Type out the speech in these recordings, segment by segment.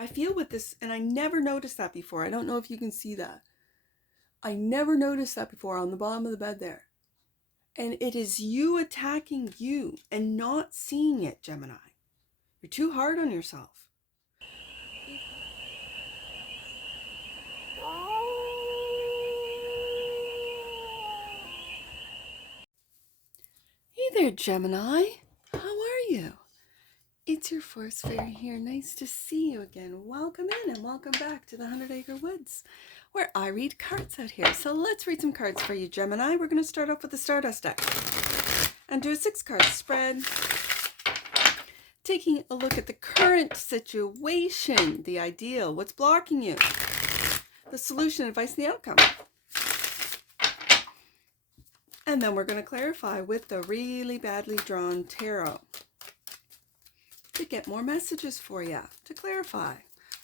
I feel with this, and I never noticed that before. I don't know if you can see that. I never noticed that before on the bottom of the bed there. And it is you attacking you and not seeing it, Gemini. You're too hard on yourself. Hey there, Gemini. How are you? It's your forest fairy here. Nice to see you again. Welcome in and welcome back to the 100 Acre Woods, where I read cards out here. So let's read some cards for you, Gemini. We're going to start off with the Stardust deck and do a 6-card spread, taking a look at the current situation, the ideal, what's blocking you, the solution, advice, and the outcome. And then we're going to clarify with the Really Badly Drawn Tarot to get more messages for you, to clarify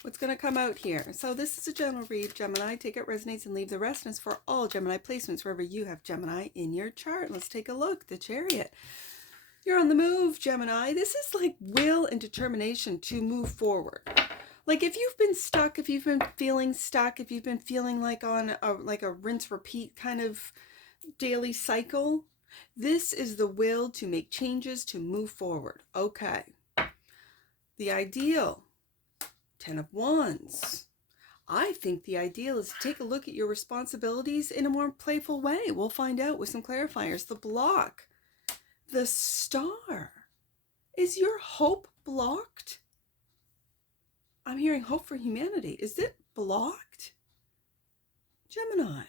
what's going to come out here. So this is a general read, Gemini. Take it, resonates, and leave the rest. And it's for all Gemini placements wherever you have Gemini in your chart. Let's take a look. The Chariot. You're on the move, Gemini. This is like will and determination to move forward. Like if you've been stuck, if you've been feeling stuck, if you've been feeling like on a rinse repeat kind of daily cycle, this is the will to make changes, to move forward. Okay. The ideal, 10 of Wands. I think the ideal is to take a look at your responsibilities in a more playful way. We'll find out with some clarifiers. The block, the Star. Is your hope blocked? I'm hearing hope for humanity. Is it blocked? Gemini.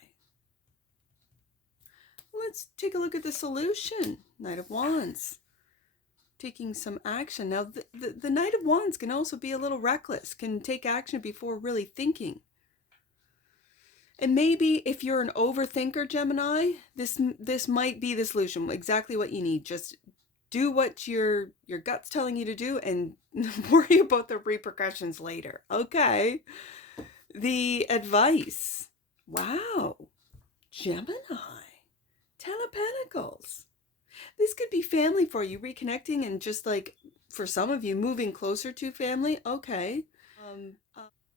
Let's take a look at the solution. Knight of Wands. Taking some action. Now, the Knight of Wands can also be a little reckless, can take action before really thinking. And maybe if you're an overthinker, Gemini, this might be the solution, exactly what you need. Just do what your gut's telling you to do and worry about the repercussions later. Okay. The advice. Wow. Gemini. 10 of Pentacles. This could be family for you, reconnecting and just like, for some of you, moving closer to family. Okay.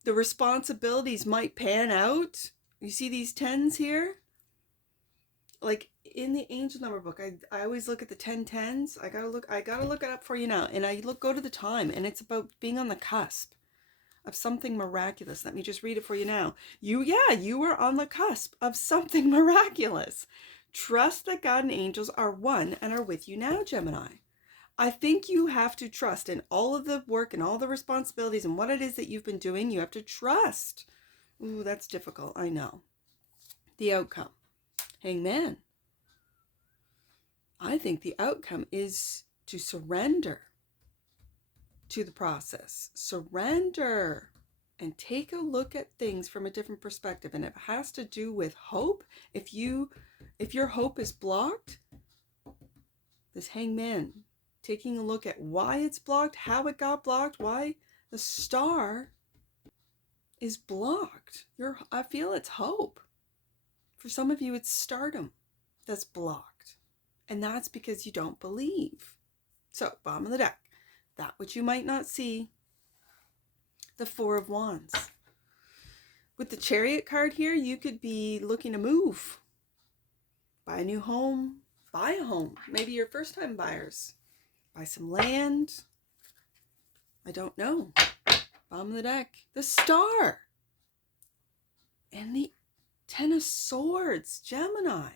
The responsibilities might pan out. You see these 10s here? Like in the angel number book, I always look at the 1010s. I gotta look it up for you now. And go to the time, and it's about being on the cusp of something miraculous. Let me just read it for you now. You were on the cusp of something miraculous. Trust that God and angels are one and are with you now, Gemini. I think you have to trust in all of the work and all the responsibilities and what it is that you've been doing. You have to trust. Ooh, that's difficult. I know. The outcome. Hangman. I think the outcome is to surrender to the process. Surrender and take a look at things from a different perspective. And it has to do with hope. If your hope is blocked, this Hangman, taking a look at why it's blocked, how it got blocked, why the Star is blocked. I feel it's hope. For some of you, it's stardom that's blocked. And that's because you don't believe. So, bottom of the deck, that which you might not see. The 4 of Wands. With the Chariot card here, you could be looking to move. Buy a new home. Buy a home. Maybe you're first-time buyers. Buy some land. I don't know. Bottom of the deck. The Star. And the 10 of Swords. Gemini.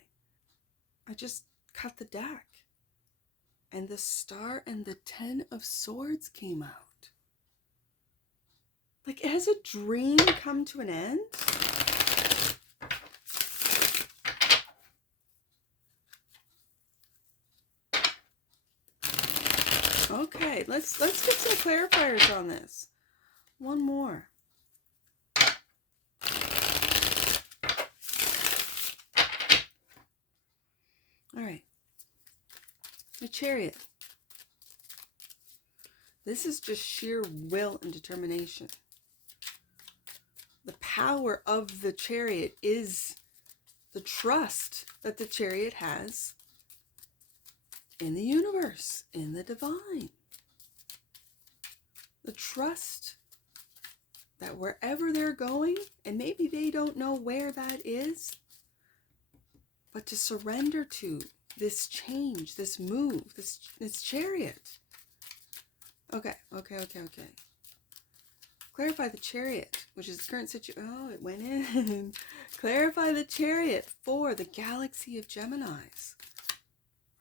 I just cut the deck. And the Star and the 10 of Swords came out. Like, has a dream come to an end? Okay, let's get some clarifiers on this. One more. All right. The Chariot. This is just sheer will and determination. The power of the Chariot is the trust that the Chariot has in the universe, in the divine. The trust that wherever they're going, and maybe they don't know where that is, but to surrender to this change, this move, this Chariot. Okay. Clarify the Chariot, which is the current situation. Oh, it went in. Clarify the Chariot for the galaxy of Geminis.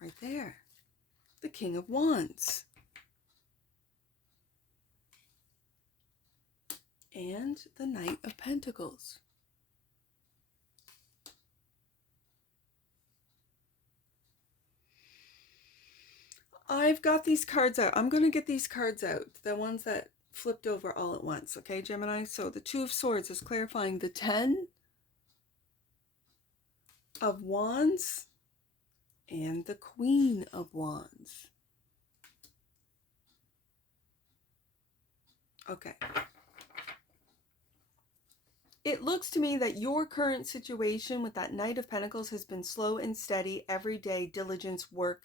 Right there. The King of Wands. And the Knight of Pentacles. I've got these cards out. I'm going to get these cards out. The ones that flipped over all at once. Okay, Gemini? So the Two of Swords is clarifying the 10 of Wands and the Queen of Wands. Okay. It looks to me that your current situation with that Knight of Pentacles has been slow and steady, everyday diligence, work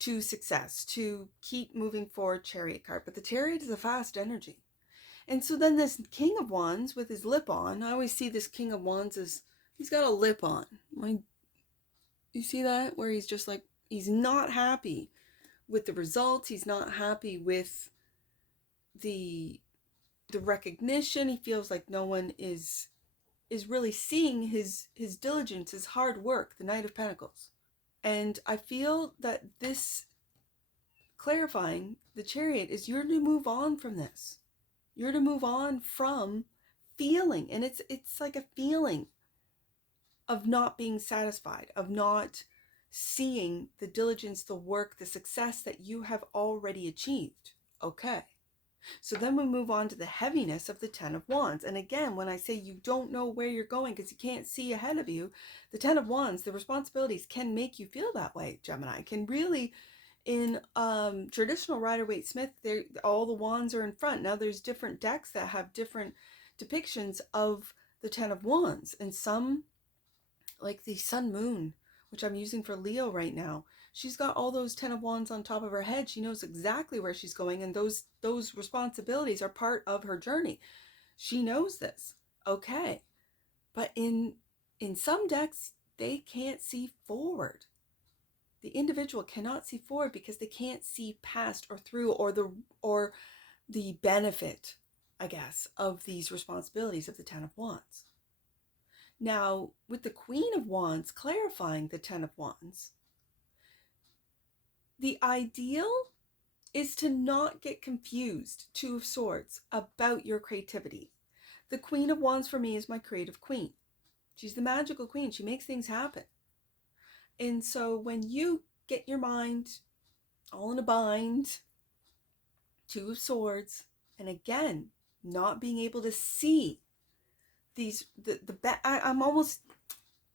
to success, to keep moving forward, Chariot card. But the Chariot is a fast energy. And so then this King of Wands with his lip on, I always see this King of Wands as, he's got a lip on. You see that? Where he's just like, he's not happy with the results. He's not happy with the recognition. He feels like no one is really seeing his diligence, his hard work, the Knight of Pentacles. And I feel that this clarifying the Chariot is you're to move on from this. You're to move on from feeling, and it's like a feeling of not being satisfied, of not seeing the diligence, the work, the success that you have already achieved. Okay. So then we move on to the heaviness of the 10 of Wands. And again, when I say you don't know where you're going because you can't see ahead of you, the 10 of Wands, the responsibilities can make you feel that way, Gemini. Can really, in traditional Rider-Waite-Smith, all the wands are in front. Now there's different decks that have different depictions of the 10 of Wands. And some, like the Sun Moon, which I'm using for Leo right now, she's got all those 10 of Wands on top of her head. She knows exactly where she's going, and those responsibilities are part of her journey. She knows this. Okay. But in some decks, they can't see forward. The individual cannot see forward because they can't see past or through or the benefit, I guess, of these responsibilities of the 10 of Wands. Now, with the Queen of Wands clarifying the 10 of Wands, the ideal is to not get confused, Two of Swords, about your creativity. The Queen of Wands for me is my creative queen. She's the magical queen. She makes things happen. And so when you get your mind all in a bind, Two of Swords, and again, not being able to see these,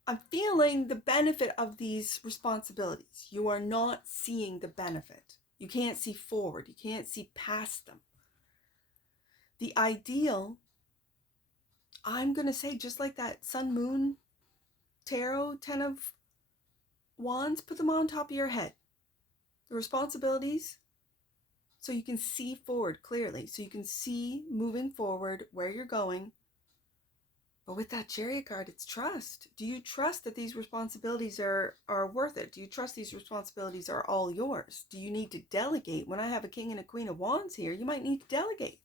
I'm feeling the benefit of these responsibilities. You are not seeing the benefit. You can't see forward. You can't see past them. The ideal, I'm going to say, just like that Sun Moon Tarot 10 of Wands, put them on top of your head. The responsibilities, so you can see forward clearly. So you can see moving forward where you're going. But with that Chariot card, it's trust. Do you trust that these responsibilities are worth it? Do you trust these responsibilities are all yours? Do you need to delegate? When I have a King and a Queen of Wands here, you might need to delegate.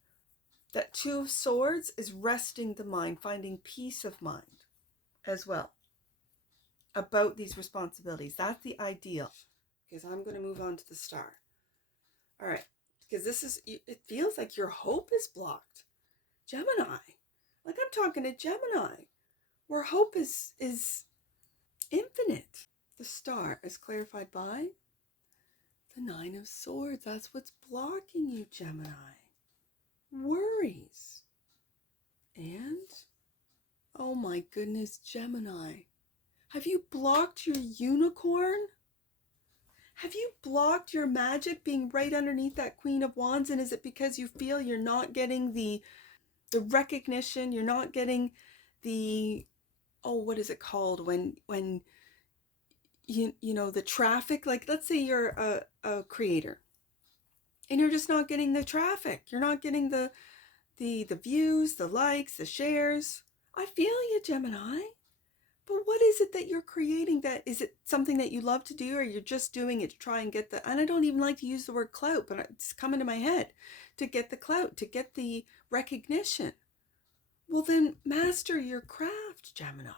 That Two of Swords is resting the mind, finding peace of mind as well about these responsibilities. That's the ideal. Because I'm going to move on to the Star. All right. Because it feels like your hope is blocked. Gemini. Like I'm talking to Gemini, where hope is infinite. The Star is clarified by the Nine of Swords. That's what's blocking you, Gemini. Worries. And, oh my goodness, Gemini. Have you blocked your unicorn? Have you blocked your magic being right underneath that Queen of Wands? And is it because you feel you're not getting the recognition, you're not getting the, what is it called when you know, the traffic? Like, let's say you're a creator and you're just not getting the traffic. You're not getting the the views, the likes, the shares. I feel you, Gemini. But what is it that you're creating? That is it something that you love to do, or you're just doing it to try and get the, and I don't even like to use the word clout, but it's coming to my head, to get the clout, to get the recognition. Well, then master your craft, Gemini.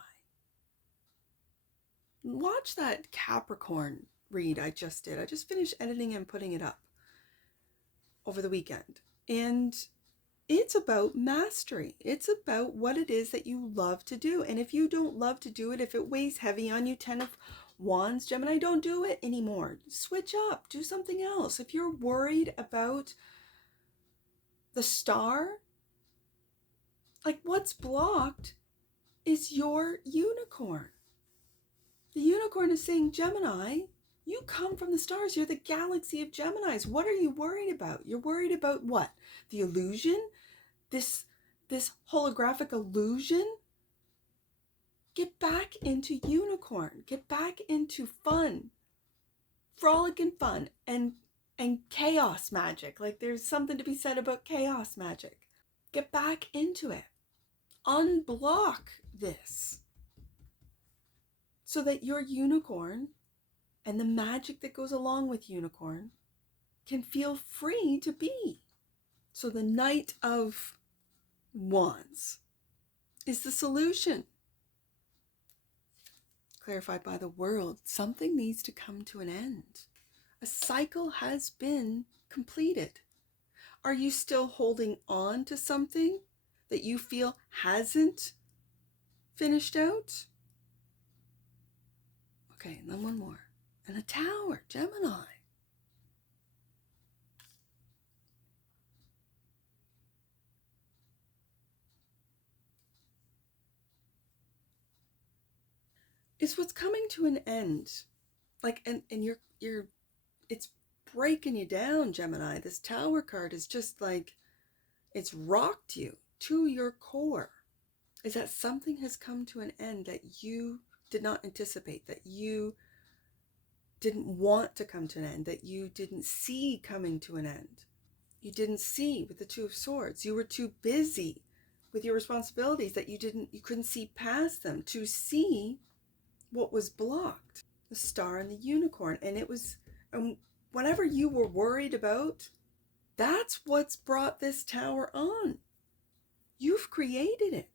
Watch that Capricorn read I just did. I just finished editing and putting it up over the weekend. And it's about mastery. It's about what it is that you love to do. And if you don't love to do it, if it weighs heavy on you, 10 of Wands, Gemini, don't do it anymore. Switch up. Do something else. If you're worried about the star, like what's blocked is your unicorn. The unicorn is saying, Gemini, you come from the stars. You're the galaxy of Geminis. What are you worried about? You're worried about what? The illusion? This holographic illusion? Get back into unicorn. Get back into fun. Frolic and fun. And chaos magic. Like there's something to be said about chaos magic. Get back into it. Unblock this. So that your unicorn and the magic that goes along with unicorn can feel free to be. So the Knight of Wands is the solution. Clarified by the world, something needs to come to an end. A cycle has been completed. Are you still holding on to something that you feel hasn't finished out? Okay, and then one more. And a Tower, Gemini. It's what's coming to an end. Like, and you're, it's breaking you down, Gemini. This Tower card is just like, it's rocked you to your core. Is that something has come to an end that you did not anticipate, that you didn't want to come to an end, that you didn't see coming to an end. You didn't see with the Two of Swords. You were too busy with your responsibilities that you couldn't see past them to see what was blocked. The Star and the Unicorn. And it was, whatever you were worried about, that's what's brought this Tower on. You've created it.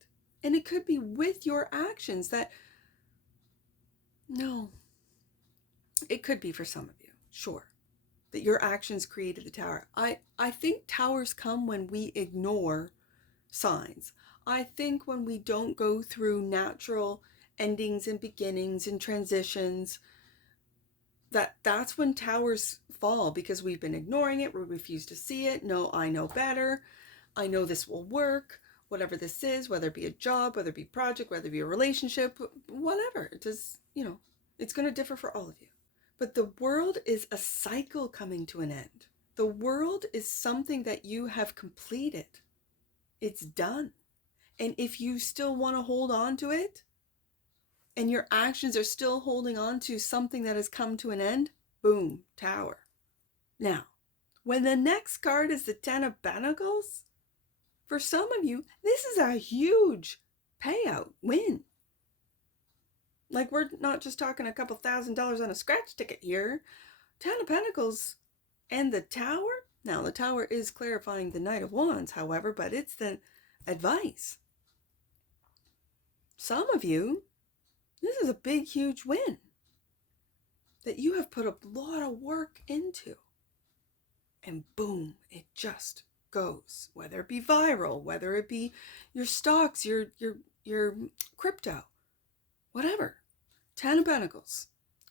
And it could be with your actions that, no, it could be for some of you, sure, that your actions created the Tower. I think towers come when we ignore signs. I think when we don't go through natural endings and beginnings and transitions, that's when towers fall, because we've been ignoring it. We refuse to see it. No, I know better. I know this will work. Whatever this is, whether it be a job, whether it be a project, whether it be a relationship, whatever. It does, it's going to differ for all of you. But the world is a cycle coming to an end. The world is something that you have completed. It's done. And if you still want to hold on to it, and your actions are still holding on to something that has come to an end, boom, Tower. Now, when the next card is the Ten of Pentacles, for some of you, this is a huge payout, win. Like, we're not just talking a couple $1,000s on a scratch ticket here. Ten of Pentacles and the Tower. Now, the Tower is clarifying the Knight of Wands, however, but it's the advice. Some of you, this is a big, huge win that you have put a lot of work into. And boom, it just goes. Whether it be viral, whether it be your stocks, your crypto, whatever. Ten of Pentacles,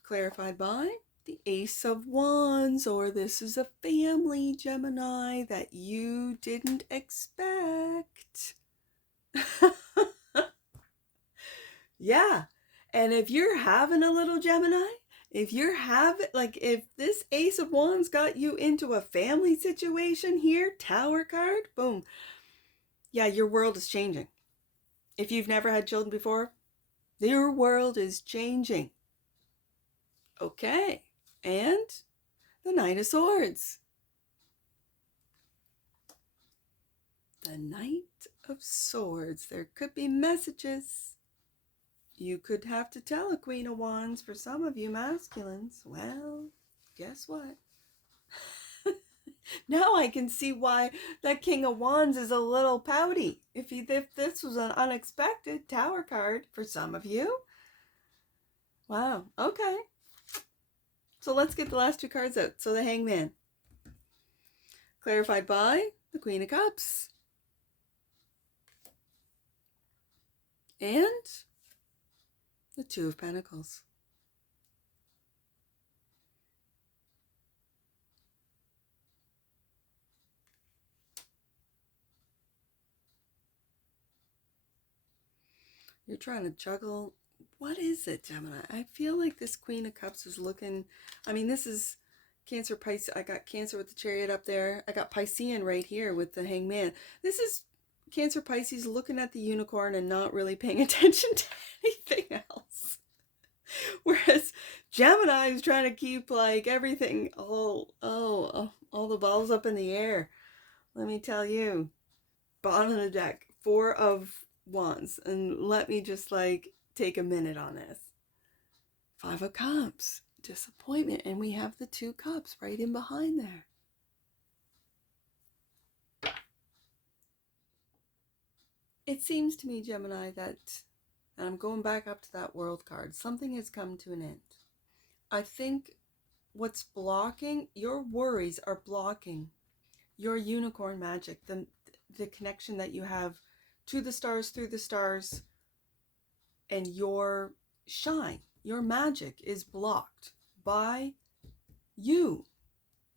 clarified by the Ace of Wands, or this is a family, Gemini, that you didn't expect. Yeah. And if you're having a little Gemini, if this Ace of Wands got you into a family situation here, Tower card, boom. Yeah, your world is changing. If you've never had children before, your world is changing. Okay. And the Knight of Swords. The Knight of Swords. There could be messages. You could have to tell a Queen of Wands for some of you masculines. Well, guess what? Now I can see why that King of Wands is a little pouty. If this was an unexpected Tower card for some of you. Wow, okay. So let's get the last two cards out. So the Hangman. Clarified by the Queen of Cups. And the Two of Pentacles. You're trying to juggle. What is it, Gemini? I feel like this Queen of Cups is looking... I mean, this is Cancer, Pisces. I got Cancer with the Chariot up there. I got Piscean right here with the Hangman. This is Cancer, Pisces looking at the Unicorn and not really paying attention to anything else. Whereas Gemini is trying to keep like everything, all the balls up in the air. Let me tell you. Bottom of the deck. Four of Wands. And let me just like take a minute on this. Five of Cups. Disappointment. And we have the Two Cups right in behind there. It seems to me, Gemini, that, and I'm going back up to that World card, something has come to an end. I think what's blocking, your worries are blocking your unicorn magic, the connection that you have to the stars, through the stars, and your shine, your magic is blocked by you.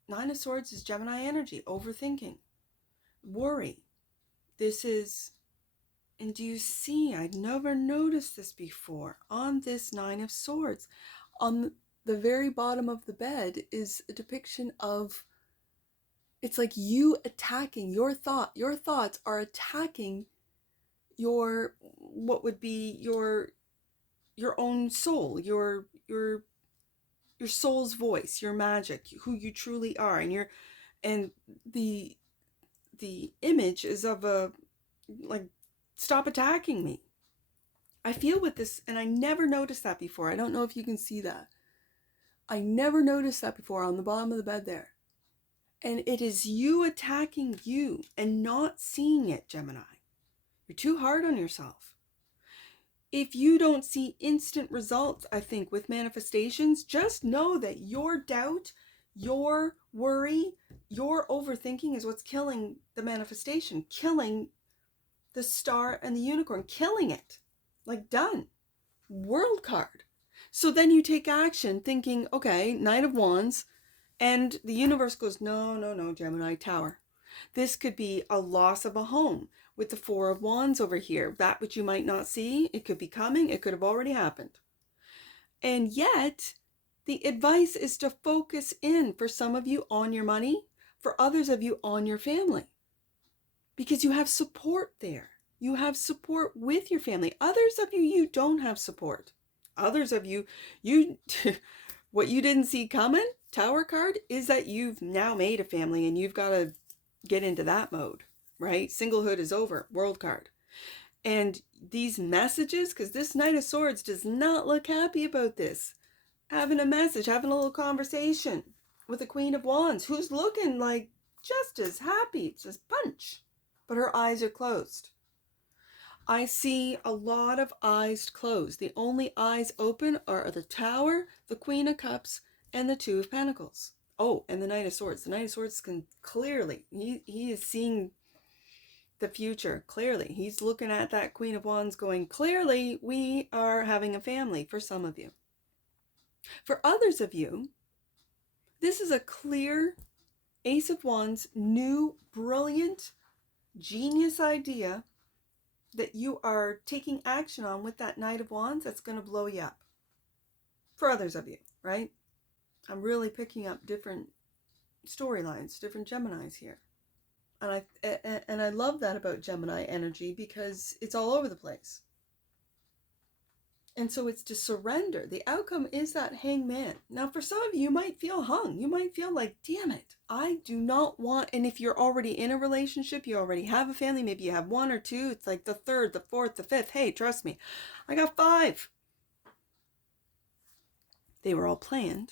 Nine of Swords is Gemini energy, overthinking, worry. This is... And do you see, I'd never noticed this before, on this Nine of Swords, on the very bottom of the bed is a depiction of, it's like you attacking your thoughts are attacking your, what would be your own soul, your soul's voice, your magic, who you truly are, and the image is of a, like, stop attacking me. I feel with this, and I never noticed that before. I don't know if you can see that. I never noticed that before on the bottom of the bed there. And it is you attacking you and not seeing it, Gemini. You're too hard on yourself. If you don't see instant results, I think, with manifestations, just know that your doubt, your worry, your overthinking is what's killing the manifestation, killing the star and the unicorn, killing it. Like, done. World card. So then you take action thinking, okay, Knight of Wands, and the universe goes, no, Gemini, Tower. This could be a loss of a home with the Four of Wands over here. That which you might not see, it could be coming, it could have already happened. And yet, the advice is to focus in, for some of you, on your money, for others of you, on your family. Because you have support there. You have support with your family. Others of you, you don't have support. Others of you, what you didn't see coming, Tower card, is that you've now made a family and you've got to get into that mode, right? Singlehood is over, World card. And these messages, because this Knight of Swords does not look happy about this. Having a message, having a little conversation with the Queen of Wands, who's looking like just as happy. It's just punch. But her eyes are closed. I see a lot of eyes closed. The only eyes open are the Tower, the Queen of Cups, and the Two of Pentacles. Oh, and the Knight of Swords. The Knight of Swords can clearly, he is seeing the future, clearly. He's looking at that Queen of Wands going, clearly we are having a family for some of you. For others of you, this is a clear Ace of Wands, new, brilliant, genius idea that you are taking action on with that Knight of Wands that's going to blow you up. For others of you, right? I'm really picking up different storylines, different Geminis here. And I love that about Gemini energy because it's all over the place. And so it's to surrender. The outcome is that hangman. Now, for some of you, you might feel hung. You might feel like, damn it, I do not want. And if you're already in a relationship, you already have a family, maybe you have one or two, it's like the third, the fourth, the fifth. Hey, trust me, I got 5. They were all planned.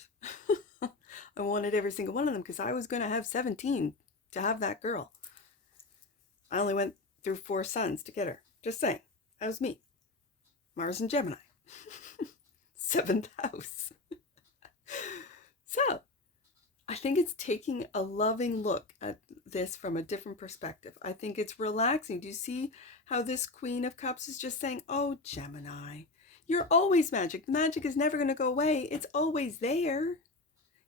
I wanted every single one of them because I was going to have 17 to have that girl. I only went through 4 sons to get her. Just saying. That was me. Mars and Gemini. 7th house. So, I think it's taking a loving look at this from a different perspective. I think it's relaxing. Do you see how this Queen of Cups is just saying, oh, Gemini, you're always magic. The magic is never going to go away. It's always there.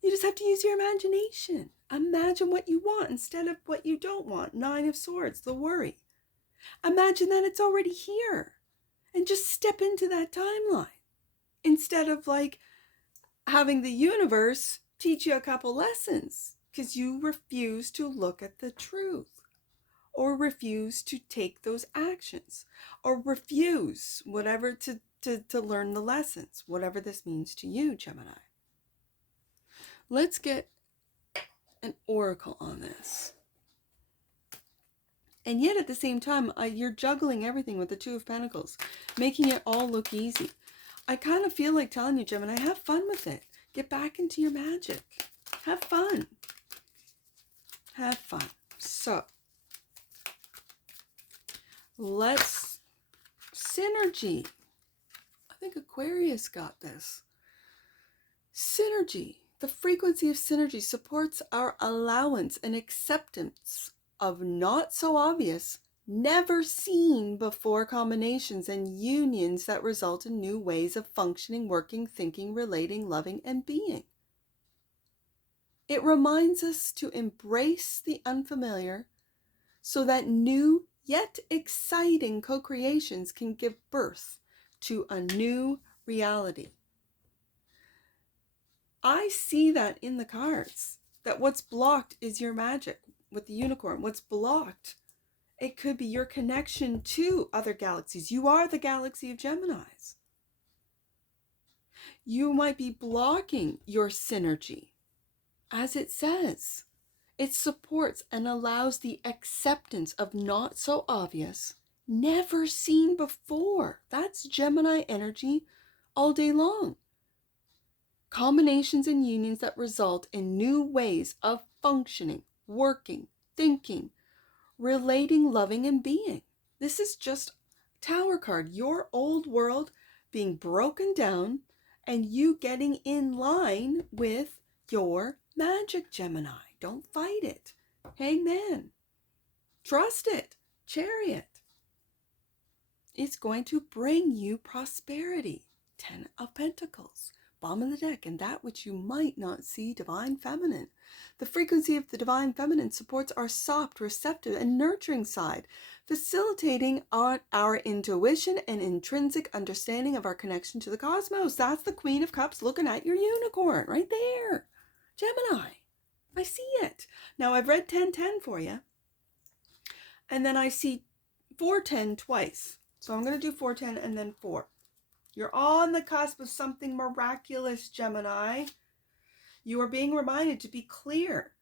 You just have to use your imagination. Imagine what you want instead of what you don't want. 9 of Swords, the worry. Imagine that it's already here. And just step into that timeline. Instead of like having the universe teach you a couple lessons. Because you refuse to look at the truth. Or refuse to take those actions. Or refuse whatever to learn the lessons. Whatever this means to you, Gemini. Let's get an oracle on this. And yet at the same time, you're juggling everything with the 2 of Pentacles, making it all look easy. I kind of feel like telling you, Gemini, have fun with it. Get back into your magic. Have fun. Have fun. So, let's synergy. I think Aquarius got this. Synergy. The frequency of synergy supports our allowance and acceptance of not so obvious, never seen before combinations and unions that result in new ways of functioning, working, thinking, relating, loving, and being. It reminds us to embrace the unfamiliar so that new yet exciting co-creations can give birth to a new reality. I see that in the cards, that what's blocked is your magic with the unicorn. What's blocked, it could be your connection to other galaxies. You are the galaxy of Geminis. You might be blocking your synergy. As it says, it supports and allows the acceptance of not so obvious, never seen before. That's Gemini energy all day long. Combinations and unions that result in new ways of functioning, working, thinking, relating, loving, and being. This is just Tower card, your old world being broken down and you getting in line with your magic, Gemini. Don't fight it. Hangman. Trust it. Chariot. It's going to bring you prosperity. 10 of Pentacles. Bottom of the deck, and that which you might not see, Divine Feminine. The frequency of the Divine Feminine supports our soft, receptive, and nurturing side, facilitating our intuition and intrinsic understanding of our connection to the cosmos. That's the Queen of Cups looking at your unicorn right there. Gemini. I see it. Now, I've read 10-10 for you, and then I see 4-10 twice. So I'm going to do 4-10 and then 4. You're on the cusp of something miraculous, Gemini. You are being reminded to be clear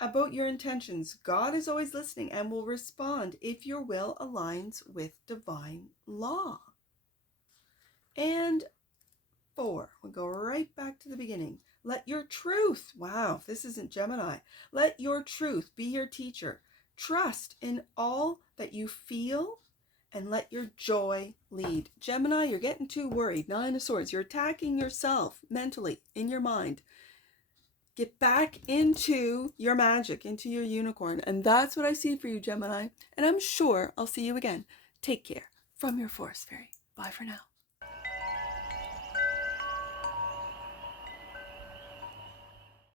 about your intentions. God is always listening and will respond if your will aligns with divine law. And 4, we'll go right back to the beginning. Let your truth, wow, this isn't Gemini. Let your truth be your teacher. Trust in all that you feel and let your joy lead. Gemini, you're getting too worried. 9 of Swords. You're attacking yourself mentally, in your mind. Get back into your magic, into your unicorn. And that's what I see for you, Gemini. And I'm sure I'll see you again. Take care. From your Forest Fairy. Bye for now.